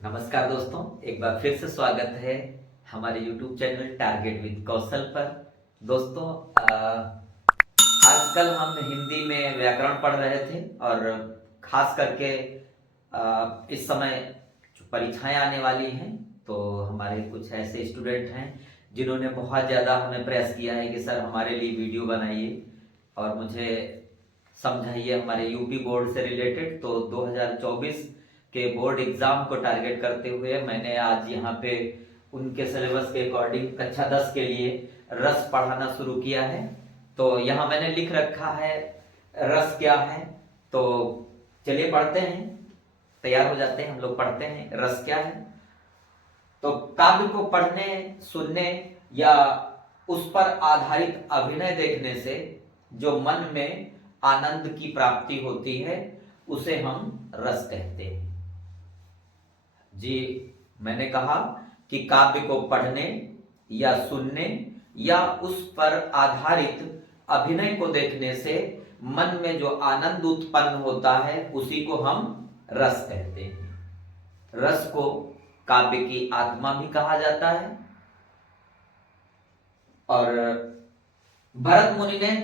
नमस्कार दोस्तों, एक बार फिर से स्वागत है हमारे YouTube चैनल टारगेट विद कौशल पर। दोस्तों, आजकल हम हिंदी में व्याकरण पढ़ रहे थे और खास करके इस समय जो परीक्षाएं आने वाली हैं, तो हमारे कुछ ऐसे स्टूडेंट हैं जिन्होंने बहुत ज़्यादा हमें प्रयास किया है कि सर हमारे लिए वीडियो बनाइए और मुझे समझाइए हमारे यूपी बोर्ड से रिलेटेड। तो 2024 के बोर्ड एग्जाम को टारगेट करते हुए मैंने आज यहाँ पे उनके सिलेबस के अकॉर्डिंग कक्षा 10 के लिए रस पढ़ाना शुरू किया है। तो यहाँ मैंने लिख रखा है रस क्या है। तो चलिए पढ़ते हैं, तैयार हो जाते हैं, हम लोग पढ़ते हैं रस क्या है। तो काव्य को पढ़ने, सुनने या उस पर आधारित अभिनय देखने से जो मन में आनंद की प्राप्ति होती है उसे हम रस कहते हैं। जी, मैंने कहा कि काव्य को पढ़ने या सुनने या उस पर आधारित अभिनय को देखने से मन में जो आनंद उत्पन्न होता है उसी को हम रस कहते हैं। रस को काव्य की आत्मा भी कहा जाता है। और भरत मुनि ने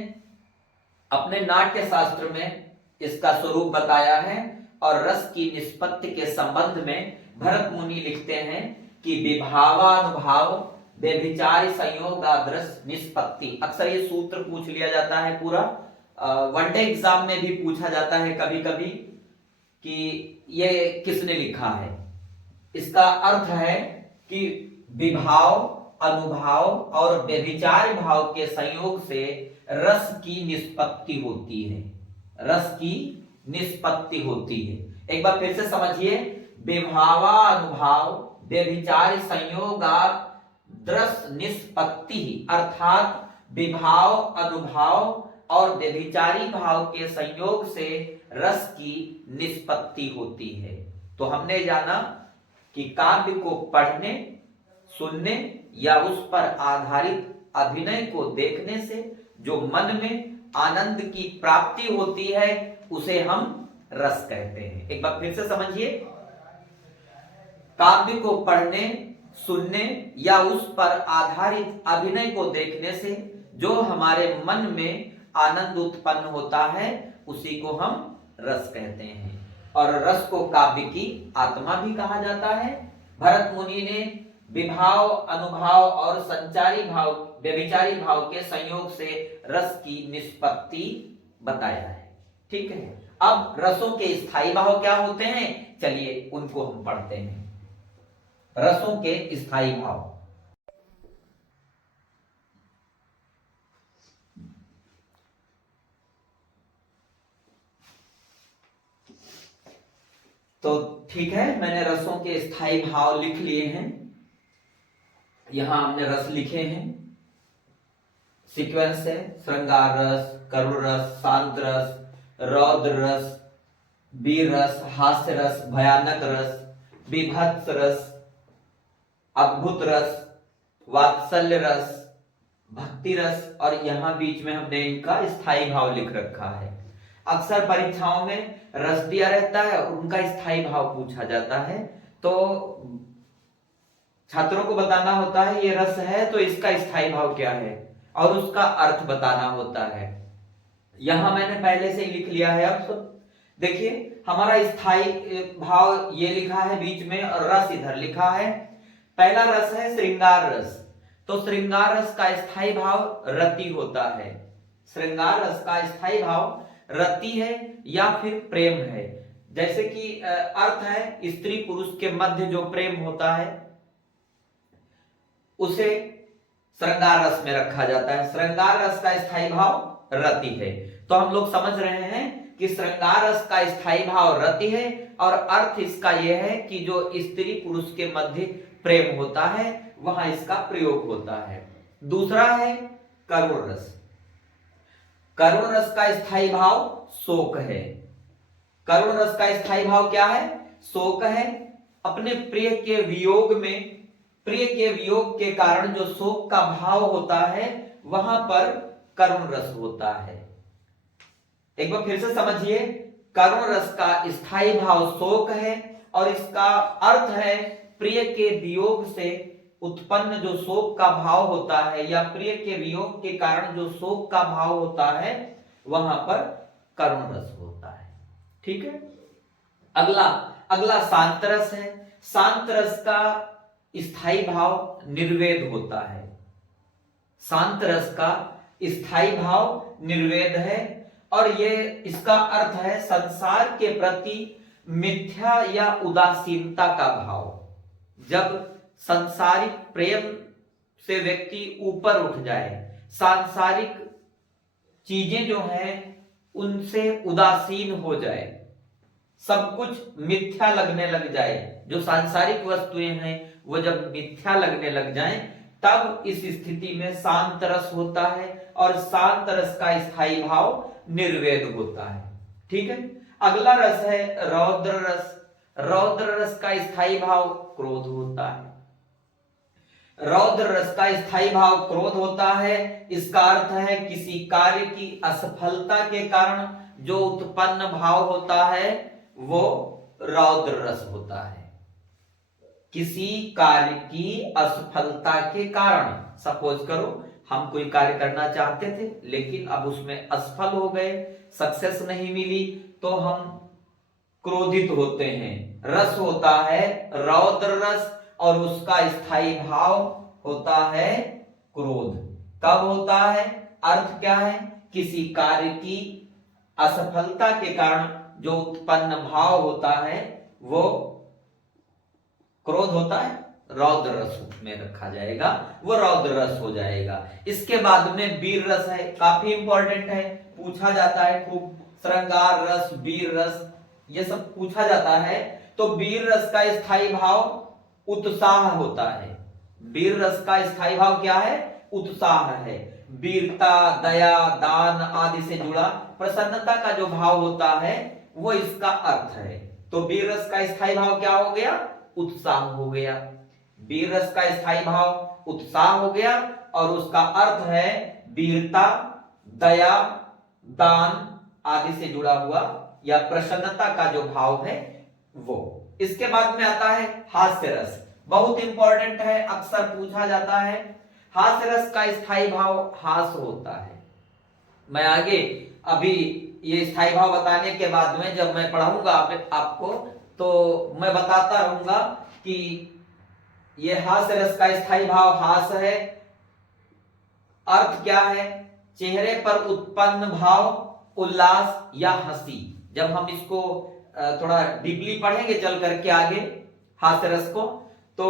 अपने नाट्य शास्त्र में इसका स्वरूप बताया है और रस की निष्पत्ति के संबंध में भरत मुनि लिखते हैं कि विभावानुभाव व्यभिचारी संयोगादृश निष्पत्ति। अक्सर ये सूत्र पूछ लिया जाता है, पूरा वनडे एग्जाम में भी पूछा जाता है कभी कभी कि ये किसने लिखा है। इसका अर्थ है कि विभाव, अनुभाव और व्यभिचारी भाव के संयोग से रस की निष्पत्ति होती है। रस की निष्पत्ति होती है। एक बार फिर से समझिए, विभावानुभाव व्यभिचारी संयोगा दृश निष्पत्ति, अर्थात विभाव, अनुभाव और व्यभिचारी भाव के संयोग से रस की निष्पत्ति होती है। तो हमने जाना कि काव्य को पढ़ने, सुनने या उस पर आधारित अभिनय को देखने से जो मन में आनंद की प्राप्ति होती है उसे हम रस कहते हैं। एक बार फिर से समझिए, काव्य को पढ़ने, सुनने या उस पर आधारित अभिनय को देखने से जो हमारे मन में आनंद उत्पन्न होता है उसी को हम रस कहते हैं। और रस को काव्य की आत्मा भी कहा जाता है। भरत मुनि ने विभाव, अनुभाव और संचारी भाव, व्यभिचारी भाव के संयोग से रस की निष्पत्ति बताया है। ठीक है, अब रसों के स्थायी भाव क्या होते हैं, चलिए उनको हम पढ़ते हैं। रसों के स्थायी भाव। तो ठीक है, मैंने रसों के स्थायी भाव लिख लिए हैं। यहां हमने रस लिखे हैं, सीक्वेंस है श्रृंगार रस, करुण रस, शांत रस, रौद्र रस, वीर रस, हास्य रस, भयानक रस, विभत्स रस, अद्भुत रस, वात्सल्य रस, भक्ति रस, और यहां बीच में हमने इनका स्थायी भाव लिख रखा है। अक्सर परीक्षाओं में रस दिया रहता है और उनका स्थायी भाव पूछा जाता है, तो छात्रों को बताना होता है ये रस है तो इसका स्थायी भाव क्या है और उसका अर्थ बताना होता है। यहां मैंने पहले से ही लिख लिया है। अब देखिए, हमारा स्थायी भाव ये लिखा है बीच में और रस इधर लिखा है। पहला रस है श्रृंगार रस। तो श्रृंगार रस का स्थायी भाव रति होता है। श्रृंगार रस का स्थायी भाव रति है या फिर प्रेम है। जैसे कि अर्थ है स्त्री पुरुष के मध्य जो प्रेम होता है उसे श्रृंगार रस में रखा जाता है। श्रृंगार रस का स्थायी भाव रति है। तो हम लोग समझ रहे हैं कि श्रृंगार रस का स्थायी भाव रति है और अर्थ इसका यह है कि जो स्त्री पुरुष के मध्य प्रेम होता है वहां इसका प्रयोग होता है। दूसरा है करुण रस। करुण रस का स्थायी भाव शोक है। करुण रस का स्थायी भाव क्या है, शोक है। अपने प्रिय के वियोग में, प्रिय के वियोग के कारण जो शोक का भाव होता है वहां पर करुण रस होता है। एक बार फिर से समझिए, करुण रस का स्थायी भाव शोक है और इसका अर्थ है प्रिय के वियोग से उत्पन्न जो शोक का भाव होता है या प्रिय के वियोग के कारण जो शोक का भाव होता है वहां पर करुण रस होता है। ठीक है। अगला अगला शांत रस है। शांत रस का स्थायी भाव निर्वेद होता है। शांत रस का स्थायी भाव निर्वेद है और ये इसका अर्थ है संसार के प्रति मिथ्या या उदासीनता का भाव। जब सांसारिक प्रेम से व्यक्ति ऊपर उठ जाए, सांसारिक चीजें जो हैं उनसे उदासीन हो जाए, सब कुछ मिथ्या लगने लग जाए, जो सांसारिक वस्तुएं हैं वो जब मिथ्या लगने लग जाएं, तब इस स्थिति में शांत रस होता है और शांत रस का स्थायी भाव निर्वेद होता है। ठीक है। अगला रस है रौद्र रस। रौद्र रस का स्थायी भाव क्रोध होता है। रौद्र रस का स्थायी भाव क्रोध होता है। इसका अर्थ है किसी कार्य की असफलता के कारण जो उत्पन्न भाव होता है वो रौद्र रस होता है। किसी कार्य की असफलता के कारण, सपोज करो हम कोई कार्य करना चाहते थे लेकिन अब उसमें असफल हो गए, सक्सेस नहीं मिली, तो हम क्रोधित होते हैं। रस होता है रौद्र रस और उसका स्थायी भाव होता है क्रोध। कब होता है? अर्थ क्या है? किसी कार्य की असफलता के कारण जो उत्पन्न भाव होता है वो क्रोध होता है, रौद्र रस में रखा जाएगा, वो रौद्र रस हो जाएगा। इसके बाद में वीर रस है, काफी इंपॉर्टेंट है, पूछा जाता है खूब। श्रृंगार रस, वीर रस, ये सब पूछा जाता है। तो वीर रस का स्थायी भाव उत्साह होता है। वीर रस का स्थायी भाव क्या है? उत्साह है। वीरता, दया, दान आदि से जुड़ा प्रसन्नता का जो भाव होता है वो इसका अर्थ है। तो वीर रस का स्थायी भाव क्या हो गया? उत्साह हो गया। वीर रस का स्थायी भाव उत्साह हो गया और उसका अर्थ है वीरता, दया, दान आदि से जुड़ा हुआ या प्रसन्नता का जो भाव है वो। इसके बाद में आता है हास्य रस। बहुत इंपॉर्टेंट है, अक्सर पूछा जाता है। हास्य रस का स्थायी भाव हास होता है। मैं आगे अभी ये स्थायी भाव बताने के बाद में जब मैं पढ़ाऊंगा आपको तो मैं बताता रहूंगा कि ये हास्य रस का स्थायी भाव हास है। अर्थ क्या है? चेहरे पर उत्पन्न भाव उल्लास या हंसी। जब हम इसको थोड़ा डीपली पढ़ेंगे चल करके आगे हास्य रस को, तो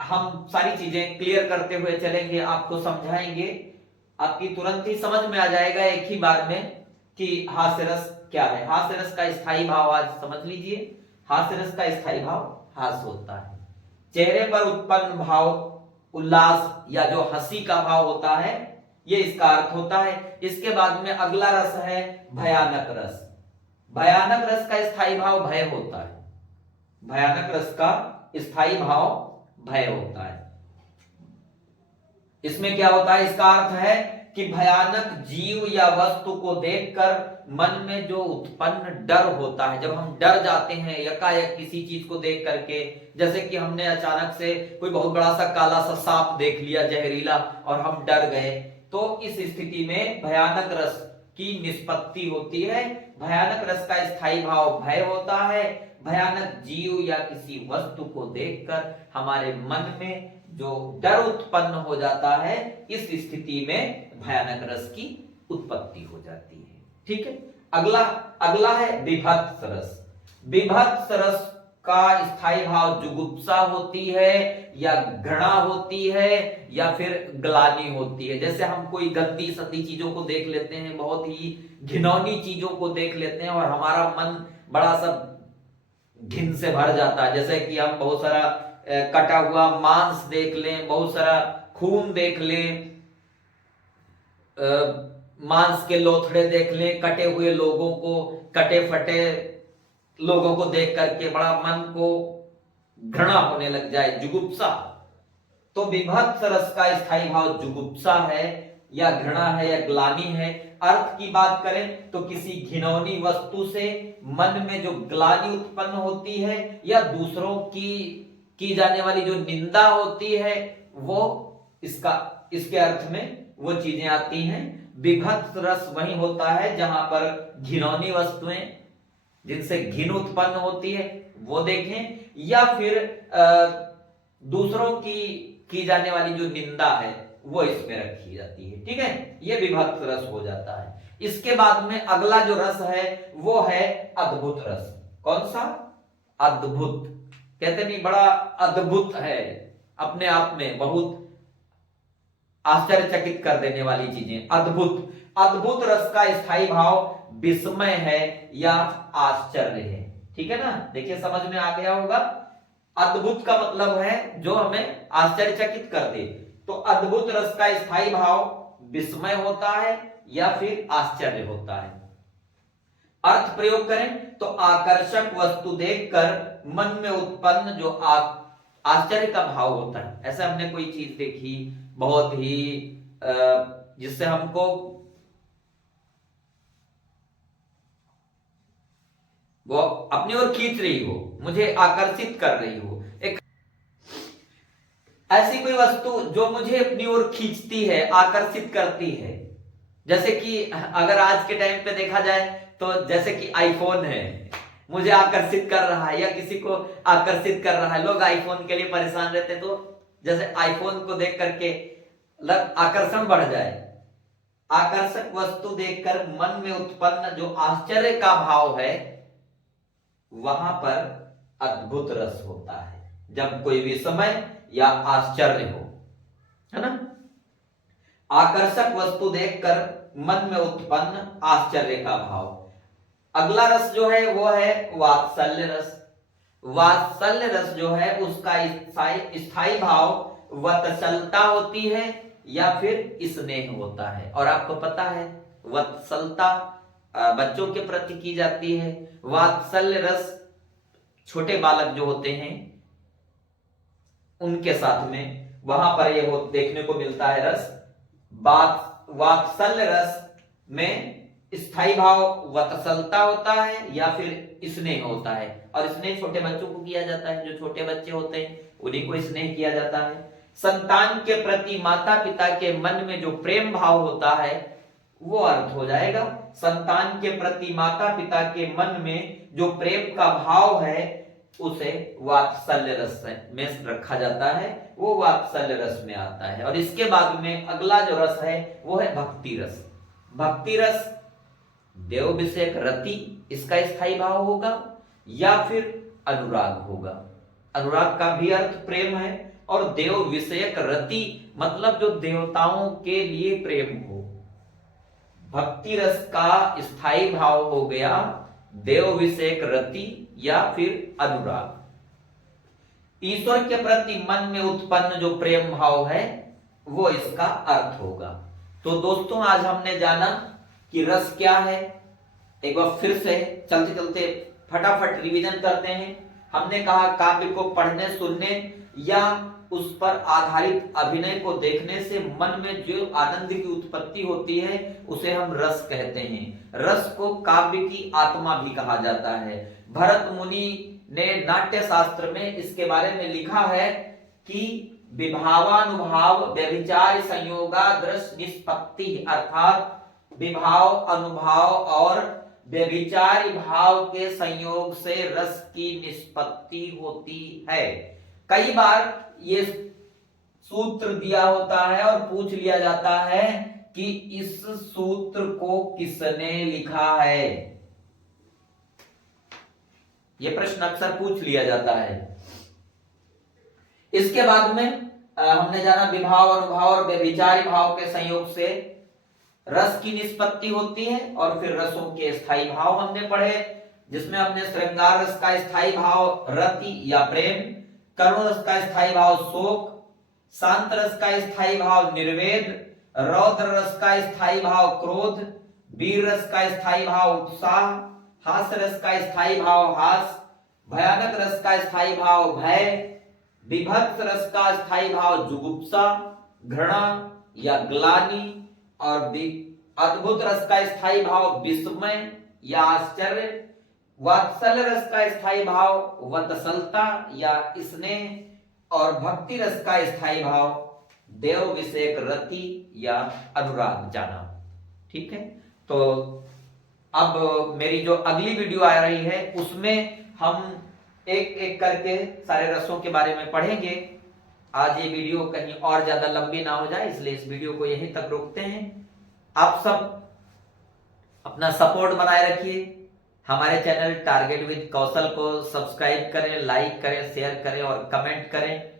हम सारी चीजें क्लियर करते हुए चलेंगे, आपको समझाएंगे, आपकी तुरंत ही समझ में आ जाएगा एक ही बार में कि हास्य रस क्या है। हास्य रस का स्थायी भाव आज समझ लीजिए। हास्य रस का स्थायी भाव हास होता है। चेहरे पर उत्पन्न भाव उल्लास या जो हंसी का भाव होता है, ये इसका अर्थ होता है। इसके बाद में अगला रस है भयानक रस। भयानक रस का स्थायी भाव भय होता है। भयानक रस का स्थायी भाव भय होता है। इसमें क्या होता है? इसका अर्थ है कि भयानक जीव या वस्तु को देखकर मन में जो उत्पन्न डर होता है, जब हम डर जाते हैं यकायक किसी चीज को देख करके, जैसे कि हमने अचानक से कोई बहुत बड़ा सा काला सा सांप देख लिया जहरीला और हम डर गए, तो इस स्थिति में भयानक रस की निष्पत्ति होती है। भयानक रस का स्थायी भाव भय होता है। भयानक जीव या किसी वस्तु को देखकर हमारे मन में जो डर उत्पन्न हो जाता है, इस स्थिति में भयानक रस की उत्पत्ति हो जाती है। ठीक है। अगला है विभत्स रस। विभत्स रस का स्थायी भाव जुगुप्सा होती है या घृणा होती है या फिर ग्लानि होती है। जैसे हम कोई गंदी संदी चीजों को देख लेते हैं, बहुत ही घिनौनी चीजों को देख लेते हैं और हमारा मन बड़ा सा घिन से भर जाता है। जैसे कि हम बहुत सारा कटा हुआ मांस देख लें, बहुत सारा खून देख लें, मांस के लोथड़े देख लें, कटे हुए लोगों को, कटे फटे लोगों को देख करके बड़ा मन को घृणा होने लग जाए, जुगुप्सा। तो विभत्स रस का स्थायी भाव जुगुप्सा है या घृणा है या ग्लानि है। अर्थ की बात करें तो किसी घिनौनी वस्तु से मन में जो ग्लानि उत्पन्न होती है या दूसरों की जाने वाली जो निंदा होती है, वो इसके अर्थ में वो चीजें आती हैं। विभत्स रस वही होता है जहां पर घिनौनी वस्तुएं जिनसे घिन उत्पन्न होती है वो देखें, या फिर दूसरों की जाने वाली जो निंदा है वो इसमें रखी जाती है। ठीक है, ये विभत्स रस हो जाता है। इसके बाद में अगला जो रस है वो है अद्भुत रस। कौन सा? अद्भुत। कहते नहीं बड़ा अद्भुत है, अपने आप में बहुत आश्चर्यचकित कर देने वाली चीजें। अद्भुत। अद्भुत रस का स्थायी भाव विस्मय है या आश्चर्य है। ठीक है ना, देखिए समझ में आ गया होगा। अद्भुत का मतलब है जो हमें आश्चर्यचकित कर दे, तो अद्भुत रस का स्थायी भाव विस्मय होता है या फिर आश्चर्य होता है। अर्थ प्रयोग करें तो आकर्षक वस्तु देखकर मन में उत्पन्न जो आश्चर्य का भाव होता है। ऐसा हमने कोई चीज देखी बहुत ही जिससे हमको वो अपनी ओर खींच रही हो, मुझे आकर्षित कर रही हो, एक ऐसी कोई वस्तु जो मुझे अपनी ओर खींचती है, आकर्षित करती है। जैसे कि अगर आज के टाइम पे देखा जाए तो जैसे कि आईफोन है, मुझे आकर्षित कर रहा है या किसी को आकर्षित कर रहा है। लोग आईफोन के लिए परेशान रहते हैं, तो जैसे आईफोन को देख करके आकर्षण बढ़ जाए। आकर्षक वस्तु देखकर मन में उत्पन्न जो आश्चर्य का भाव है वहां पर अद्भुत रस होता है, जब कोई विस्मय या आश्चर्य हो, है ना। आकर्षक वस्तु देखकर मन में उत्पन्न आश्चर्य का भाव। अगला रस जो है वो है वात्सल्य रस। वात्सल्य रस जो है उसका स्थायी भाव वत्सलता होती है या फिर स्नेह होता है। और आपको पता है वत्सलता बच्चों के प्रति की जाती है, वात्सल्य रस छोटे बालक जो होते हैं उनके साथ में वहां पर ये देखने को मिलता है रस। वात्सल्य रस में स्थायी भाव वत्सलता होता है या फिर स्नेह होता है। और स्नेह छोटे बच्चों को किया जाता है, जो छोटे बच्चे होते हैं उन्हीं को स्नेह किया जाता है। संतान के प्रति माता पिता के मन में जो प्रेम भाव होता है वो अर्थ हो जाएगा। संतान के प्रति माता पिता के मन में जो प्रेम का भाव है उसे वात्सल्य रस में रखा जाता है, वो वात्सल्य रस में आता है। और इसके बाद में अगला जो रस है वो है भक्ति रस। भक्ति रस देव विषयक रति, इसका स्थायी भाव होगा या फिर अनुराग होगा। अनुराग का भी अर्थ प्रेम है, और देव विषयक रति मतलब जो देवताओं के लिए प्रेम हो। भक्ति रस का स्थायी भाव हो गया देव विषयक रति या फिर अनुराग। ईश्वर के प्रति मन में उत्पन्न जो प्रेम भाव है वो इसका अर्थ होगा। तो दोस्तों आज हमने जाना कि रस क्या है। एक बार फिर से चलते चलते फटाफट रिवीजन करते हैं। हमने कहा काव्य को पढ़ने सुनने या उस पर आधारित अभिनय को देखने से मन में जो आनंद की उत्पत्ति होती है उसे हम रस कहते हैं। रस को काव्य की आत्मा भी कहा जाता है। भरत मुनि ने नाट्य शास्त्र में इसके बारे में लिखा है कि विभावानुभाव व्यभिचार संयोगादृश निष्पत्ति, अर्थात विभाव अनुभाव और व्यभिचारी भाव के संयोग से रस की निष्पत्ति होती है। कई बार ये सूत्र दिया होता है और पूछ लिया जाता है कि इस सूत्र को किसने लिखा है। यह प्रश्न अक्सर पूछ लिया जाता है। इसके बाद में हमने जाना विभाव अनुभाव और व्यभिचारी भाव के संयोग से रस की निष्पत्ति होती है। और फिर रसों के स्थायी भाव हमने पढ़े, जिसमें हमने श्रृंगार रस का स्थायी भाव रति या प्रेम, करुण रस का स्थायी भाव शोक, शांत रस का स्थायी भाव निर्वेद, रौद्र रस का स्थायी भाव क्रोध, वीर रस का स्थायी भाव उत्साह, हास्य रस का स्थायी भाव हास, भयानक रस का स्थायी भाव भय, विभत्स रस का स्थायी भाव जुगुप्सा, घृणा या ग्लानि, और अद्भुत रस का स्थायी भाव विस्मय या आश्चर्य, वात्सल्य रस का स्थायी भाव वत्सलता या स्नेह, और भक्ति रस का स्थायी भाव देव विषयक रति या अनुराग जाना। ठीक है, तो अब मेरी जो अगली वीडियो आ रही है उसमें हम एक एक करके सारे रसों के बारे में पढ़ेंगे। आज ये वीडियो कहीं और ज्यादा लंबी ना हो जाए, इसलिए इस वीडियो को यहीं तक रोकते हैं। आप सब अपना सपोर्ट बनाए रखिए, हमारे चैनल टारगेट विद कौशल को सब्सक्राइब करें, लाइक करें, शेयर करें और कमेंट करें।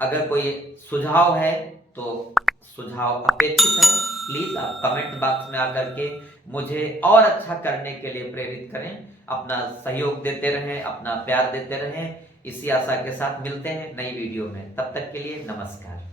अगर कोई सुझाव है तो सुझाव अपेक्षित है, प्लीज आप कमेंट बॉक्स में आकर के मुझे और अच्छा करने के लिए प्रेरित करें, अपना सहयोग देते रहें, अपना प्यार देते रहें। इसी आशा के साथ मिलते हैं नई वीडियो में, तब तक के लिए नमस्कार।